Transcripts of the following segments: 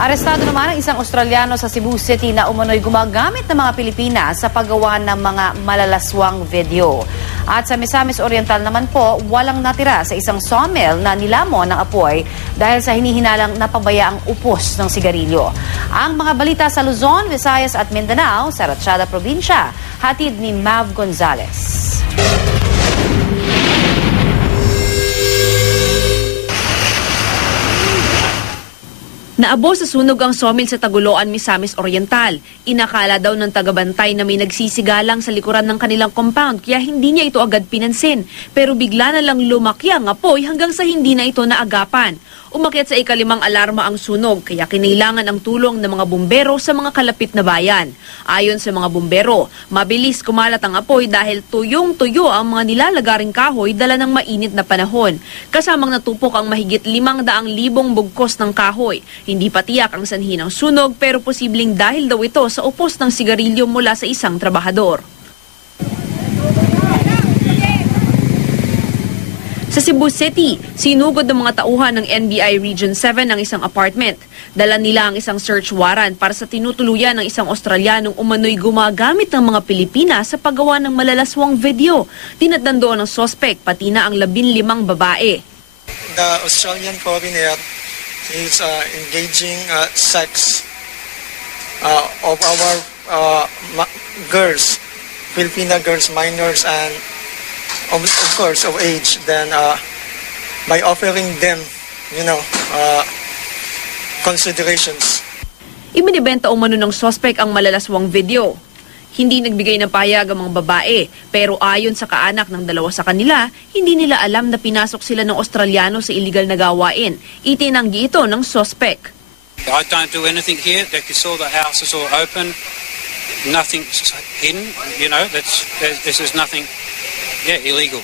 Arestado naman ang isang Australiano sa Cebu City na umano'y gumagamit ng mga Pilipinas sa paggawa ng mga malalaswang video. At sa Misamis Oriental naman po, walang natira sa isang sawmill na nilamon ng apoy dahil sa hinihinalang napabayaang upos ng sigarilyo. Ang mga balita sa Luzon, Visayas at Mindanao sa Ratchada Probinsya, hatid ni Mav Gonzalez. Naabo sa sunog ang sawmill sa Taguloan, Misamis Oriental. Inakala daw ng tagabantay na may nagsisigalang sa likuran ng kanilang compound kaya hindi niya ito agad pinansin. Pero bigla na lang lumaki ang apoy hanggang sa hindi na ito naagapan. Umakyat sa ikalimang alarma ang sunog kaya kinailangan ang tulong ng mga bumbero sa mga kalapit na bayan. Ayon sa mga bumbero, mabilis kumalat ang apoy dahil tuyong-tuyo ang mga nilalagaring kahoy dala ng mainit na panahon. Kasamang natupok ang mahigit 500,000 bugkos ng kahoy. Hindi pa tiyak ang sanhi ng sunog pero posibleng dahil daw ito sa upos ng sigarilyo mula sa isang trabahador. Sa Cebu City, sinugod ng mga tauhan ng NBI Region 7 ang isang apartment. Dala nila ang isang search warrant para sa tinutuluyan ng isang Australianong umano'y gumagamit ng mga Pilipinas sa paggawa ng malalaswang video. Dinatnan doon ng sospek pati na ang 15 babae. The Australian foreigner is engaging sex of our girls, Filipina girls, minors, and of course of age. Then by offering them, considerations. Ibinibenta umano ng sospek ang malalaswang video. Hindi nagbigay ng pahayag ang mga babae, pero ayon sa kaanak ng dalawa sa kanila, hindi nila alam na pinasok sila ng Australiano sa illegal na gawain. Itinanggi ito ng sospek. I don't do anything here. Like you saw, the house is all open. Nothing's hidden. This is nothing illegal.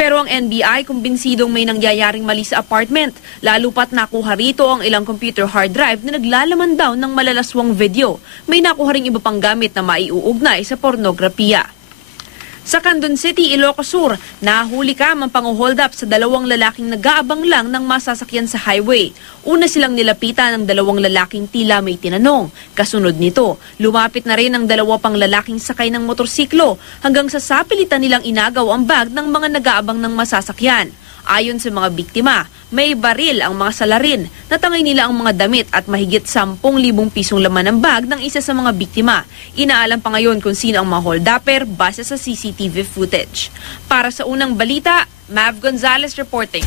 Pero ang NBI kumbinsidong may nangyayaring mali sa apartment, lalo pat nakuha rito ang ilang computer hard drive na naglalaman daw ng malalaswang video. May nakuha ring iba pang gamit na maiuugnay sa pornografiya. Sa Candon City, Ilocos Sur, nahuli ka ang pang-hold up sa 2 lalaking nag-aabang lang ng masasakyan sa highway. Una silang nilapitan ng 2 lalaking tila may tinanong. Kasunod nito, lumapit na rin ang 2 pang lalaking sakay ng motorsiklo hanggang sa sapilitan nilang inagaw ang bag ng mga nag-aabang ng masasakyan. Ayon sa mga biktima, may baril ang mga salarin. Natangay nila ang mga damit at mahigit 10,000 pisong laman ng bag ng isa sa mga biktima. Inaalam pa ngayon kung sino ang mga hold-upper base sa CCTV footage. Para sa unang balita, Mav Gonzalez reporting.